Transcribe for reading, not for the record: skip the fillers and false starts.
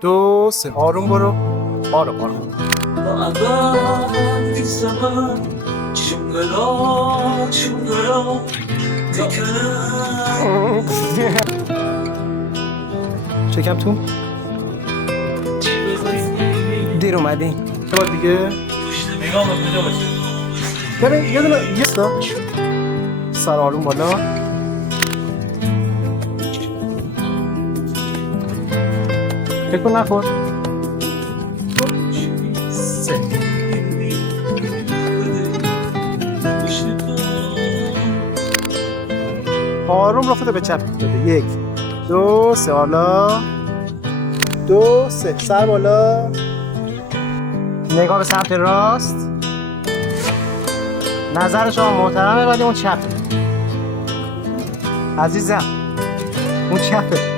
دو سه آروم برو. آروم آروم. شکم تو دیر اومدی یه بار دیگه نگاه کجا باشه. ببین یه دونه یه سر آروم بالا. فکر نخور. سه آروم رفته به چپ داده. یک دو سه حالا دو سه سر بالا. نگاه به سمت راست. نظر شما محترمه ولی اون چپه عزیزم، اون چپه.